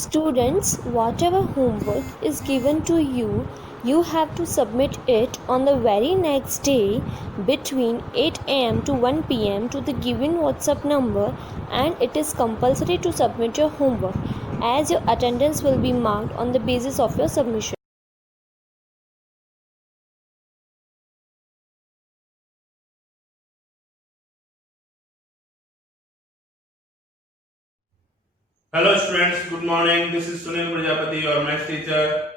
Students, whatever homework is given to you, you have to submit it on the very next day between 8 am to 1 pm to the given WhatsApp number, and it is compulsory to submit your homework as your attendance will be marked on the basis of your submission. Hello students, good morning. This is Sunil Prajapati, your maths teacher.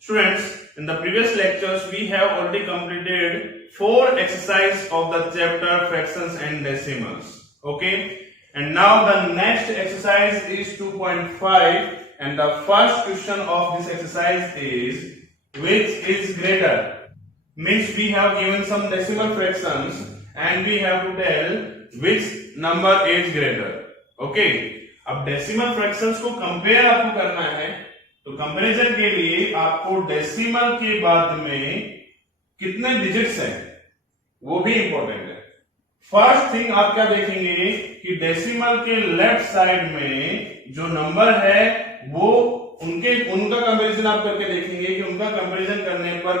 Students, in the previous lectures we have already completed 4 exercises of the chapter fractions and decimals. Okay? And now the next exercise is 2.5 and the first question of this exercise is which is greater? Means we have given some decimal fractions and we have to tell which number is greater. Okay? अब decimal fractions को compare आपको करना है, तो comparison के लिए आपको decimal के बाद में कितने डिजिट्स हैं वो भी इंपॉर्टेंट है। फर्स्ट थिंग आप क्या देखेंगे कि डेसिमल के लेफ्ट साइड में जो नंबर है वो उनका कंपैरिजन आप करके देखेंगे कि उनका कंपैरिजन करने पर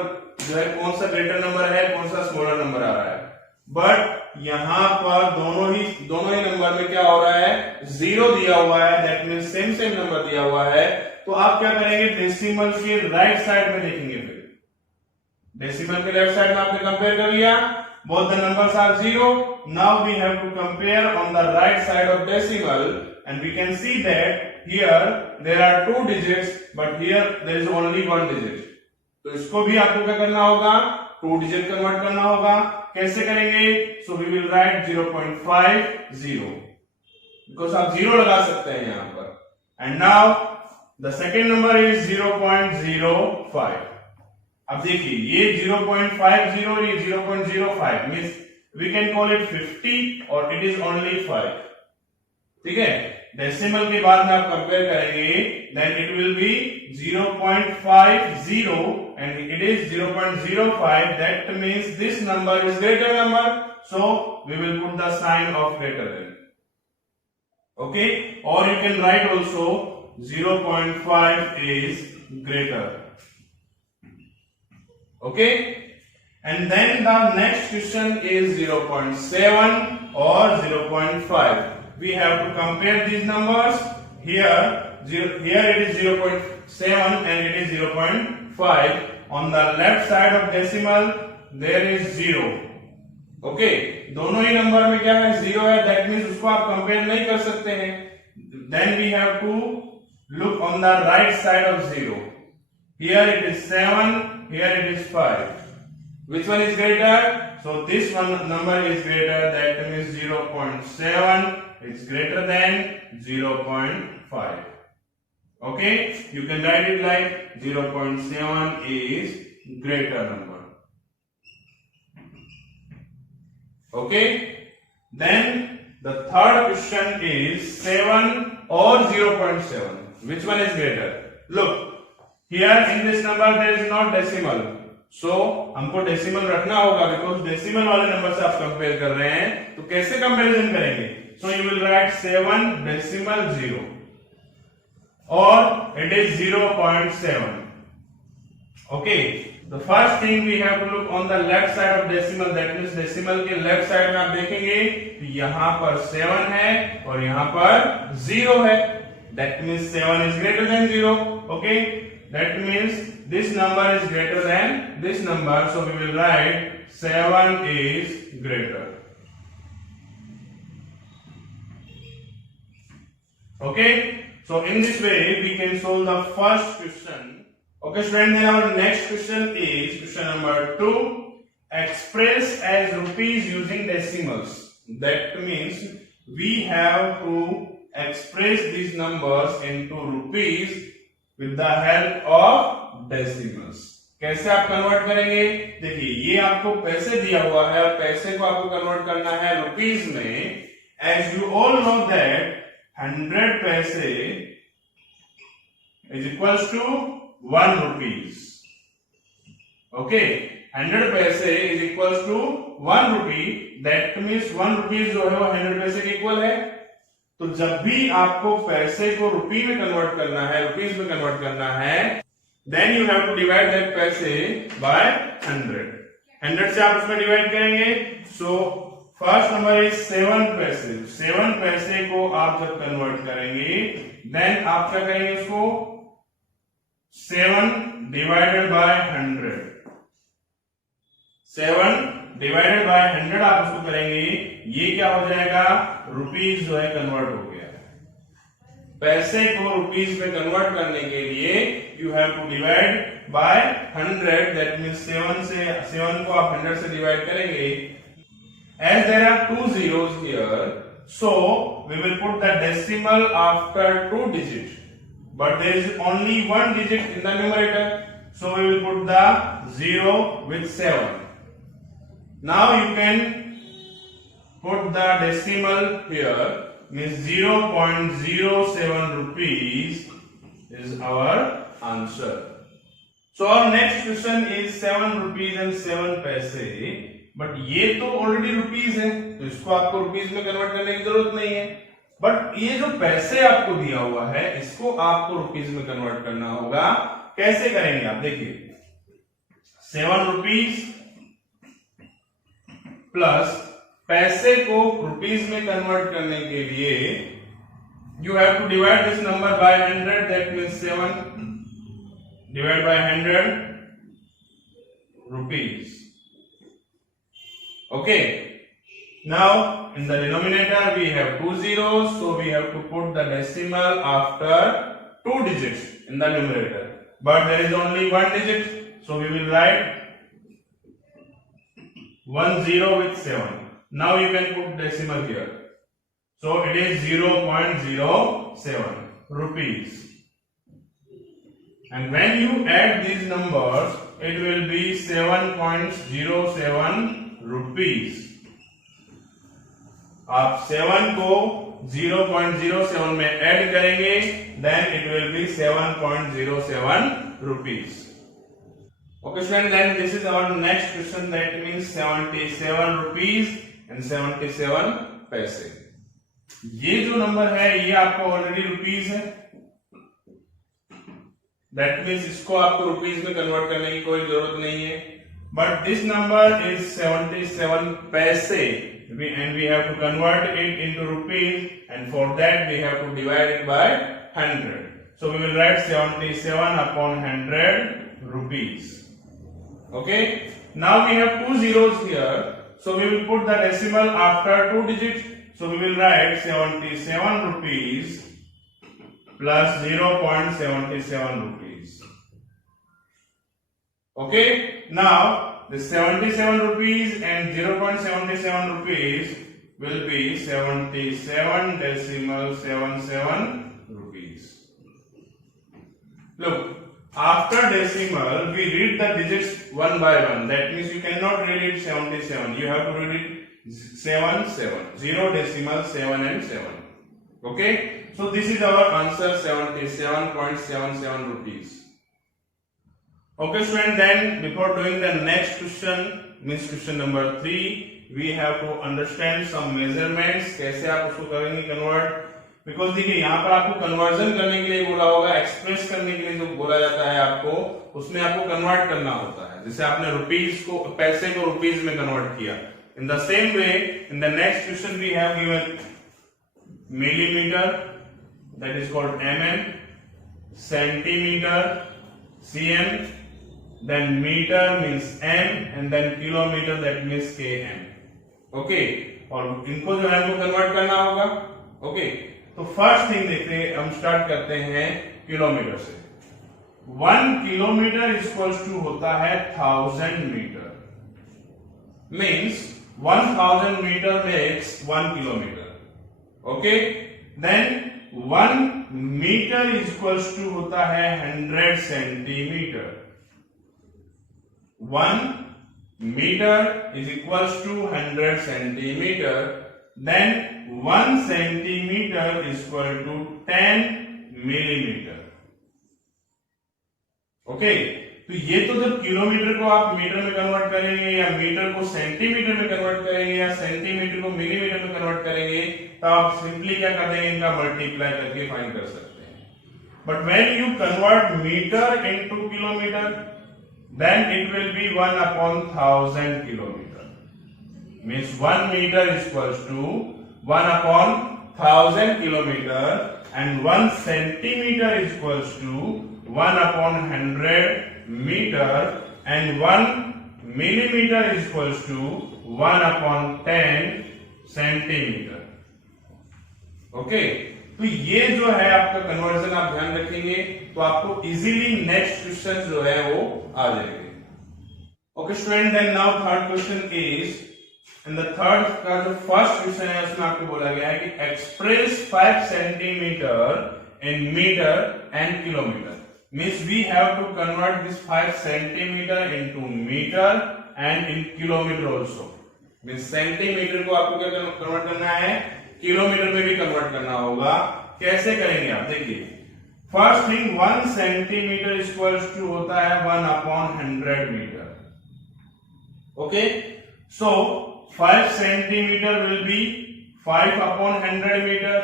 जो है कौन सा ग्रेटर नंबर है, कौन सा स्मॉलर नंबर आ रहा है। बट यहां पर दोनों ही नंबर में क्या हो रहा है, जीरो दिया हुआ है, दैट मींस सेम नंबर दिया हुआ है। तो आप क्या करेंगे, डेसिमल के राइट साइड में देखेंगे। फिर डेसिमल के लेफ्ट साइड में आपने कंपेयर कर लिया, both the numbers are zero. Now we have to compare on the right side of decimal and we can see that here there are 2 digits but here there is only 1 digit. तो इसको भी आपको क्या करना होगा, 2 digit convert करना होगा। कैसे करेंगे, so we will write 0.50 because आप 0 लगा सकते हैं यहां पर। And now the second number is 0.05। अब देखिए ये 0.50 और ये 0.05 means we can call it 50 और इट इज ओनली 5। ठीक है, डेसिमल के बाद में आप कंपेयर करेंगे then it will be 0.50 and it is 0.05. That means this number is greater number, so we will put the sign of greater than. Okay, or you can write also 0.5 is greater. Okay, and then the next question is 0.7 or 0.5. We have to compare these numbers. Here it is 0.7 and it is 0.5. On the left side of decimal there is 0. Okay, दोनों ही number में क्या है, 0 है, that means उसको आप compare नहीं कर सकते हैं। Then we have to look on the right side of 0. Here it is 7, here it is 5. Which one is greater? So this one number is greater, that means 0.7 is greater than 0.5. Okay, you can write it like 0.7 is greater number. Okay, then the third question is 7 or 0.7. Which one is greater? Look, here in this number there is not decimal, so हमको decimal रखना होगा because decimal वाले number से आप compare कर रहे हैं। तो कैसे कंपैरिजन करेंगे, so you will write 7 decimal 0 or it is 0.7. Okay, the first thing we have to look on the left side of decimal, that means decimal के left side में आप देखेंगे तो यहाँ पर 7 है और यहाँ पर 0 है, that means 7 is greater than 0. Okay, that means this number is greater than this number, so we will write 7 is greater. Okay, so in this way we can solve the first question. Okay student, then our next question is question number 2. Express as rupees using decimals. That means we have to express these numbers into rupees with the help of decimals. कैसे आप convert करेंगे, देखिए ये आपको पैसे दिया हुआ है और पैसे को आपको कन्वर्ट करना है रुपीस में। As you all know that 100 पैसे is equals to 1 rupees. Okay, 100 पैसे is equals to 1 rupee. That means 1 rupees जो है वो 100 पैसे के इक्वल है। तो जब भी आपको पैसे को रुपी में कन्वर्ट करना है, रुपीज में कन्वर्ट करना है, then you have to divide that पैसे बाय 100. 100 से आप उसमें डिवाइड करेंगे. सो फर्स्ट नंबर इज 7 पैसे. 7 पैसे को आप जब कन्वर्ट करेंगे, देन आप क्या करेंगे, उसको 7 डिवाइडेड बाय 100. 7 डिवाइडेड बाय 100 आप उसको करेंगे, ये क्या हो जाएगा, रुपीज जो है कन्वर्ट हो गया. पैसे को रुपीज में कन्वर्ट करने के लिए you have to divide by 100. That means 7 को आप 100 से डिवाइड करेंगे. As there are 2 zeros here, so we will put the decimal after 2 digits. But there is only 1 digit in the numerator, so we will put the 0 with 7. Now you can put the decimal here, means 0.07 rupees is our answer. So our next question is 7 rupees and 7 paise. But ये तो already rupees है, तो इसको आपको rupees में convert करने की जरूरत नहीं है. बट ये जो पैसे आपको दिया हुआ है, इसको आपको रुपीज में कन्वर्ट करना होगा. कैसे करेंगे आप देखिए. 7 रुपीज प्लस पैसे को रुपीज में कन्वर्ट करने के लिए you have to divide this number by 100. That means 7 divide by 100 rupees. Okay. Now in the denominator we have 2 zeros, so we have to put the decimal after 2 digits in the numerator. But there is only 1 digit, so we will write 10 with 7. Now you can put decimal here. So it is 0.07 rupees. And when you add these numbers, it will be 7.07 rupees. आप 7 को 0.07 में add करेंगे, then it will be 7.07 rupees. Okay student, then this is our next question. That means 77 rupees and 77 paise. ये जो number है ये आपको already rupees है. दैट मीन्स इसको आपको रुपीज में कन्वर्ट करने की कोई जरूरत नहीं है. But this number is 77 paise, and we have to convert it into rupees, and for that we have to divide it by 100. So we will write 77 upon 100 rupees. Okay. Now we have 2 zeros here, so we will put the decimal after 2 digits. So we will write 77 rupees plus 0.77 rupees. Okay. Now the 77 rupees and 0.77 rupees will be 77.77 rupees. Look, after decimal we read the digits one by one. That means you cannot read it 77. You have to read it 7 7. 0 decimal 7 and 7. Okay. So this is our answer, 77.77 rupees. Okay student, then before doing the next question, means question number 3, we have to understand some measurements. कैसे आप उसको करेंगे convert. Because देखिए यहाँ पर आपको conversion करने के लिए बोला होगा, एक्सप्रेस करने के लिए जो बोला जाता है आपको, उसमें आपको कन्वर्ट करना होता है. जैसे आपने रुपीज को, पैसे को रुपीज में कन्वर्ट किया. In the same way in the next question we have given millimeter, that is called mm, centimeter, cm, then meter means m, and then kilometer that means km. Okay, और इनको जो है हमको convert करना होगा. Okay, तो first thing देखते हैं, हम स्टार्ट करते हैं किलोमीटर से. 1 किलोमीटर इक्वल्स टू होता है 1000 metre. Means 1000 metre makes 1 kilometre. Okay, then 1 metre equals to होता है 100 centimetre. 1 meter is equals to 100 centimeter. Then 1 centimeter is equal to 10 millimeter. Okay. तो ये तो जब किलोमीटर को आप मीटर में कन्वर्ट करेंगे या मीटर को सेंटीमीटर में कन्वर्ट करेंगे या सेंटीमीटर को मिलीमीटर में कन्वर्ट करेंगे तो आप सिंपली क्या कर देंगे, इनका मल्टीप्लाई करके फाइंड कर सकते हैं. But when you convert metre into kilometre then it will be 1 upon 1000 kilometer. Means 1 meter is equals to 1 upon 1000 kilometer and 1 centimeter is equals to 1 upon 100 meter and 1 millimeter is equals to 1 upon 10 centimeter. Okay? तो ये जो है आपका conversion आप ध्यान रखेंगे तो आपको इजीली नेक्स्ट क्वेश्चन जो है वो आ जाएंगे. Okay student, then now third question is, in the third का जो फर्स्ट क्वेश्चन है उसमें आपको बोला गया है कि express 5 centimetre in metre and kilometre. Means we have to convert this 5 centimetre into metre and in kilometre also. Means centimetre को आपको क्या कन्वर्ट करना है, किलोमीटर में भी कन्वर्ट करना होगा. कैसे करेंगे आप देखिए. First thing 1 centimetre equals to होता है 1 upon 100 metre. Okay, so 5 centimetre will be 5 upon 100 metre.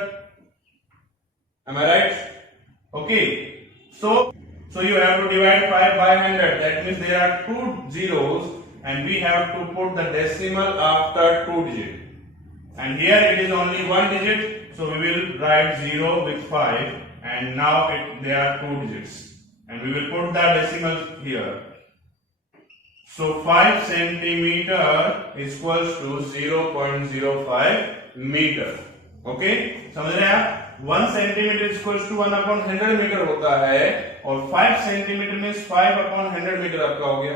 Am I right? Okay, so you have to divide 5 by 100. That means there are 2 zeros and we have to put the decimal after 2 digits. And here it is only 1 digit, so we will write 0 with 5 and now there are 2 digits and we will put the decimal here. So 5 centimeter is equals to 0.05 meter. Okay, समझ रहे हैं आप? 1 centimetre is equals to 1 upon 100 metre होता है और 5 centimetre means 5 upon 100 metre आपका हो गया.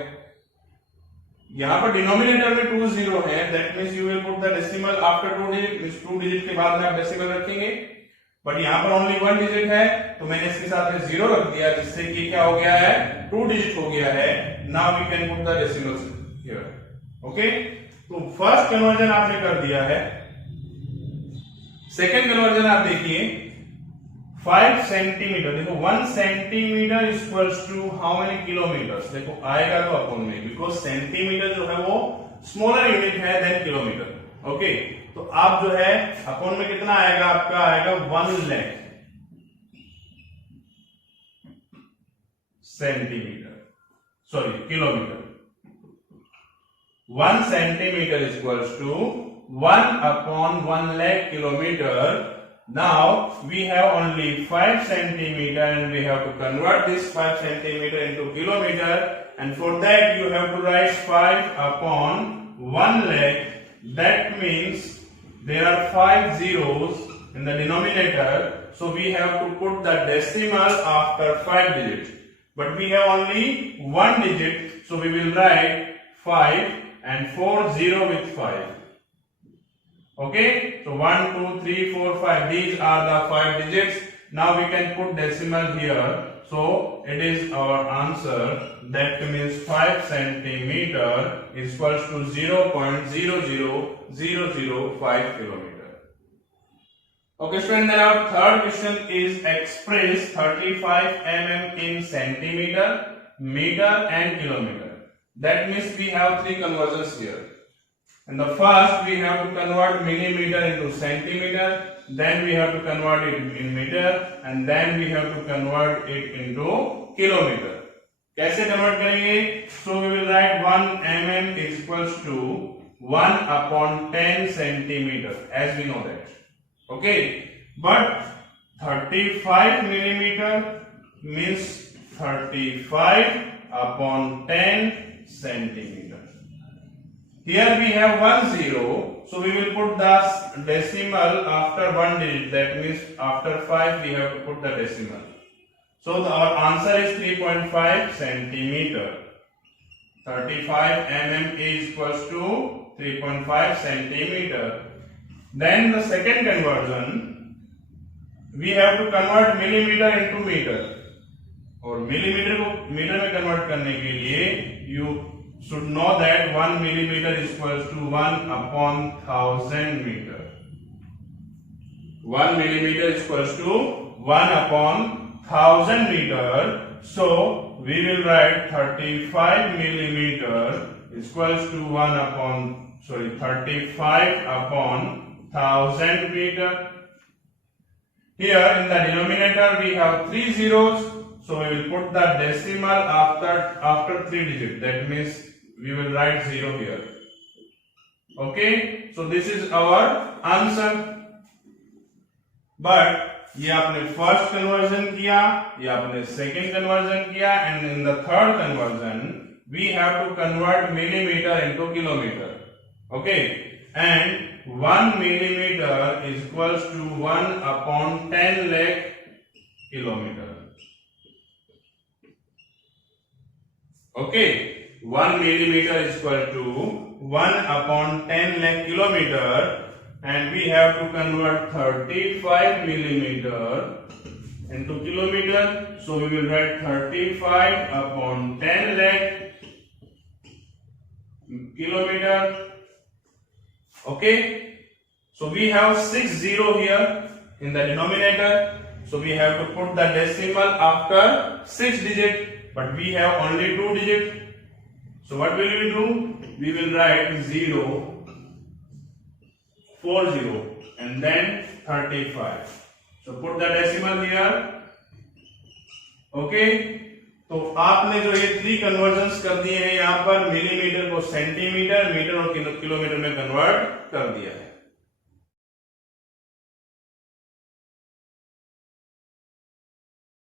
यहां पर डिनोमिनेटर में 2 जीरो है, that means you will put the decimal after 2 digit. इस 2 डिजिट के बाद में आप डेसिमल रखेंगे, बट यहां पर ओनली 1 डिजिट है तो मैंने इसके साथ में 0 रख दिया जिससे कि क्या हो गया है, 2 डिजिट हो गया है. Now we can put the decimal here. Okay, तो फर्स्ट कन्वर्जन आपने कर दिया है. सेकेंड कन्वर्जन आप देखिए, 5 सेंटीमीटर, देखो 1 centimetre equals to how many kilometres. देखो आएगा तो अपॉन में, बिकॉज सेंटीमीटर जो है वो स्मॉलर यूनिट है देन किलोमीटर. ओके, तो आप जो है अपॉन में कितना आएगा, आपका आएगा 1 lakh centimetre, sorry kilometre. 1 centimetre equals to 1 upon 1 lakh kilometer. Now we have only 5 centimeter and we have to convert this 5 centimeter into kilometer, and for that you have to write 5 upon 1 lakh. That means there are 5 zeros in the denominator, so we have to put the decimal after 5 digits, but we have only 1 digit, so we will write 5 and 4 0 with 5. Okay, so 1 2 3 4 5, these are the 5 digits. Now we can put decimal here, so it is our answer. That means 5 centimeter is equals to 0.00005 kilometer. Okay student, then our third question is express 35 mm in centimeter, meter and kilometer. That means we have 3 conversions here. And the first we have to convert millimeter into centimeter, then we have to convert it in meter, and then we have to convert it into kilometer. कैसे convert करेंगे? So we will write 1 mm is equals to 1 upon 10 centimeter, as we know that. Okay, but 35 millimeter means 35 upon 10 centimeter. Here we have 1 0, so we will put the decimal after 1 digit. That means after 5 we have to put the decimal. So our answer is 3.5 centimeter. 35 mm is equals to 3.5 centimeter. Then the second conversion, we have to convert millimeter into meter. और millimeter को meter में convert करने के लिए you should know that 1 millimeter is equals to 1 upon 1000 meter. 1 millimeter is equals to 1 upon 1000 meter. So we will write 35 millimeter is equals to 35 upon 1000 meter. Here in the denominator we have 3 zeros, so we will put the decimal after 3 digits. That means we will write 0 here. Okay, so this is our answer. But ये आपने first conversion किया, ये आपने second conversion किया, and in the third conversion we have to convert millimetre into kilometre. Okay, and 1 millimeter is equals to 1 upon 10 lakh kilometer. Okay, 1 millimeter is equal to 1 upon 10 lakh kilometer, and we have to convert 35 millimeter into kilometer. So we will write 35 upon 10 lakh kilometer. Okay, so we have 60 here in the denominator, so we have to put the decimal after 6 digit, but we have only 2 digit. So what will we do? We will write 0 40 and then 35. So put the decimal here. Okay, तो आपने जो ये 3 convergence कर दिए हैं यहाँ पर, millimetre को सेंटीमीटर, मीटर और किलोमीटर में कन्वर्ट कर दिया है.